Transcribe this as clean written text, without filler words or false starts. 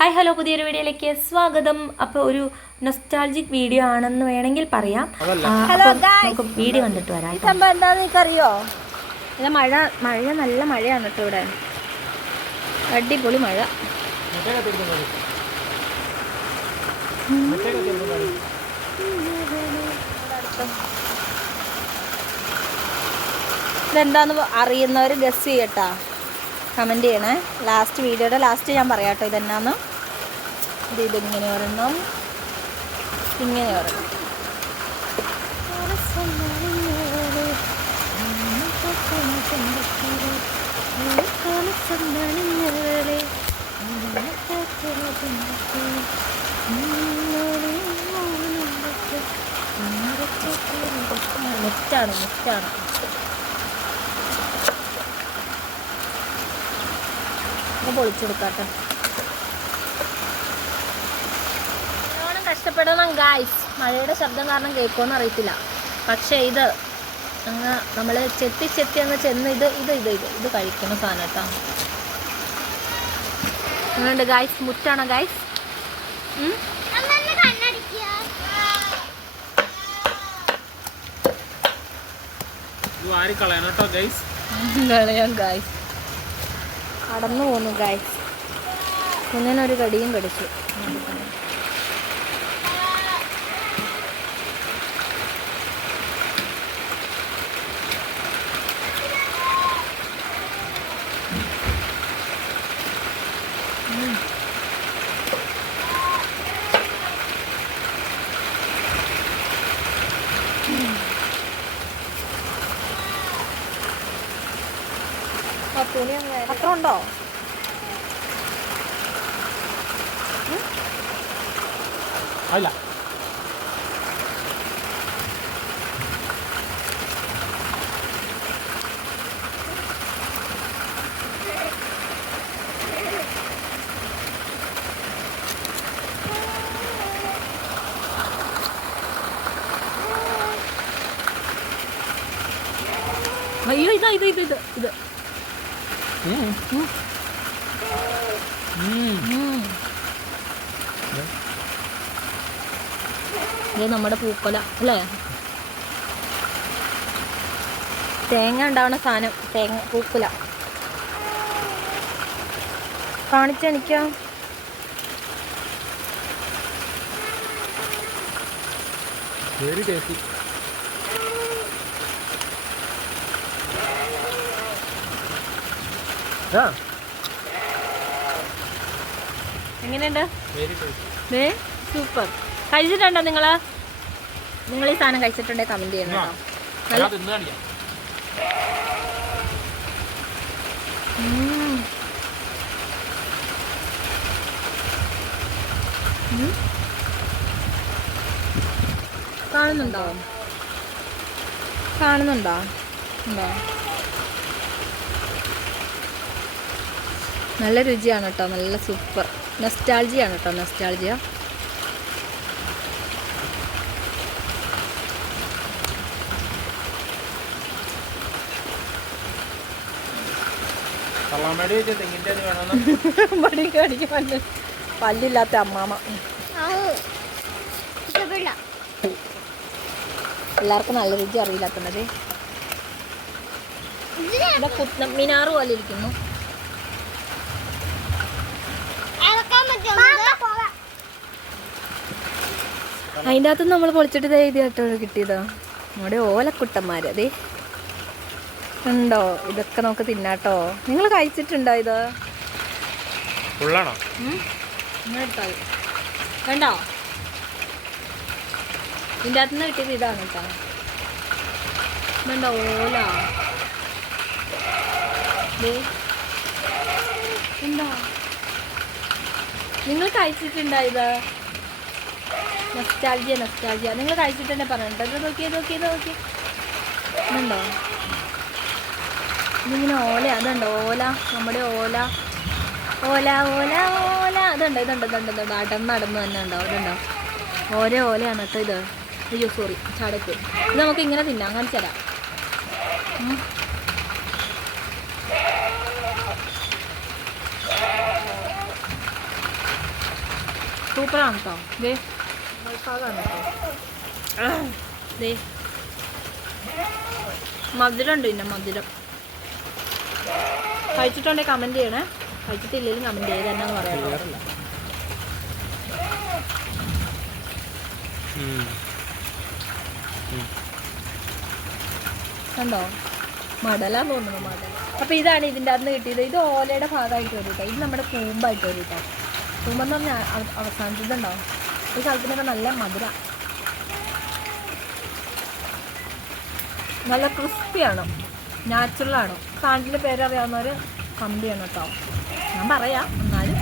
Hi hello, പുതിയൊരു വീഡിയോയിലേക്ക് സ്വാഗതം. അപ്പോൾ ഒരു നൊസ്റ്റാൾജിക് വീഡിയോ ആണെന്ന് വേണമെങ്കിൽ പറയാം. നമുക്ക് വീഡിയോ കണ്ടിട്ട് വരാം. സംഭവം എന്താണെന്ന് എനിക്കറിയോ? ഇത് മഴ നല്ല മഴയാണ് കേട്ടോ ഇവിടെ. അടിപൊളി മഴ. ഇതെന്താന്ന് അറിയുന്നവർ ഗസ് ചെയ്യട്ടാ, കമൻറ്റ് ചെയ്യണേ. വീഡിയോയുടെ ലാസ്റ്റ് ഞാൻ പറയാം കേട്ടോ ഇതെന്നാന്ന്. ഇതിങ്ങനെ ഒരെണ്ണം, ഇങ്ങനെ ഒരെണ്ണം. മുറ്റാണ് പൊളിച്ചെടുക്കാട്ടെ. നല്ലോണം കഷ്ടപ്പെടണം ഗായ്സ്. മഴയുടെ ശബ്ദം കാരണം കേൾക്കുമെന്ന് അറിയത്തില്ല. പക്ഷേ ഇത് അങ്ങ് നമ്മൾ ചെത്തി അങ്ങ് ചെന്ന് ഇത് കഴിക്കുന്ന സാധനം കേട്ടോ. അങ്ങനെയുണ്ട് ഗായ്സ്. മുറ്റാണോ ഗായ്സ്? കളയാം ഗായ്സ്. കടന്നു പോന്നു ഗായ്സ്. കുഞ്ഞിനൊരു കടിയും കടിച്ചു. അത്ര ഉണ്ടോ? അല്ല, അയ്യോ ഇത് ഇത് നമ്മുടെ പൂക്കൊല അല്ലേ? തേങ്ങ ഉണ്ടാവുന്ന സാധനം. പൂക്കുല കാണിച്ചെനിക്കാ. Very tasty. എങ്ങനെയുണ്ട്? സൂപ്പർ. കഴിച്ചിട്ടുണ്ടോ നിങ്ങൾ ഈ സാധനം കഴിച്ചിട്ടുണ്ടെങ്കിൽ കമന്റ് ചെയ്യണം കേട്ടോ. കാണുന്നുണ്ടോ? ഉണ്ടോ? നല്ല രുചിയാണ് കേട്ടോ. നല്ല സൂപ്പർ. നൊസ്റ്റാൾജിയാണ് കേട്ടോ. നൊസ്റ്റാൾജിയ. പല്ലില്ലാത്ത അമ്മാമ. എല്ലാവർക്കും നല്ല രുചി അറിയില്ലാത്തത്. മിനാറ് പോലെ ഇരിക്കുന്നു. അതിൻ്റെ അകത്ത് നമ്മൾ പൊളിച്ചിട്ട് എഴുതിയാട്ടോ കിട്ടിയതാ. നമ്മുടെ ഓലക്കുട്ടന്മാർ. അതെ ഉണ്ടോ? ഇതൊക്കെ നമുക്ക് തിന്നാട്ടോ. നിങ്ങൾ കഴിച്ചിട്ടുണ്ടോ ഇത്? കണ്ടോ? ഇതിൻ്റെ അകത്ത് നിന്ന് കിട്ടിയത് ഇതാണ് കേട്ടോ. ഇതുണ്ടോ ഓല? ഉണ്ടോ? നിങ്ങൾ കഴിച്ചിട്ടുണ്ടോ ഇത്? നൊസ്റ്റാൾജിയ. നിങ്ങൾ കഴിച്ചിട്ടുണ്ടെ പറഞ്ഞിട്ടോ. ഇത് നോക്കി. ഇതുണ്ടോ? ഇതിങ്ങനെ ഓല. അതുണ്ടോ ഓല? നമ്മുടെ ഓല. അതുണ്ട്. അടന്ന് തന്നെ ഉണ്ടോ? ഇതുണ്ടോ? ഓരോ ഓലയാണ് കേട്ടോ ഇത്. അയ്യോ സോറി, ചാടക്ക്. ഇത് നമുക്ക് ഇങ്ങനെ തിന്നാം. കാണിച്ചു തരാം. സൂപ്പറാണ് കേട്ടോ ദേ ഭാഗമാണ് കേട്ടോ ദേ മധുരമുണ്ട് പിന്നെ മധുരം കഴിച്ചിട്ടുണ്ടെങ്കിൽ കമൻറ്റ് ചെയ്യണേ കഴിച്ചിട്ടില്ലെങ്കിലും കമൻറ്റ് ചെയ്ത് എന്നാന്ന് പറയാറില്ല കണ്ടോ മടലാന്ന് തോന്നുന്നു മടല അപ്പോൾ ഇതാണ് ഇതിൻ്റെ അകത്ത് കിട്ടിയത് ഇത് ഓലയുടെ ഭാഗമായിട്ട് വരും കേട്ടോ ഇത് നമ്മുടെ കൂമ്പായിട്ട് വരും കേട്ടോ കൂമ്പെന്ന് പറഞ്ഞാൽ അവസാനിച്ചതുണ്ടാവും ഈ സ്ഥലത്തിനൊക്കെ നല്ല മധുര നല്ല ക്രിസ്പിയാണ് നാച്ചുറലാണ് സാധനത്തിൻ്റെ പേരറിയാവുന്നവർ കമ്പി ചെയ്യണം കേട്ടോ ഞാൻ പറയാം എന്നാലും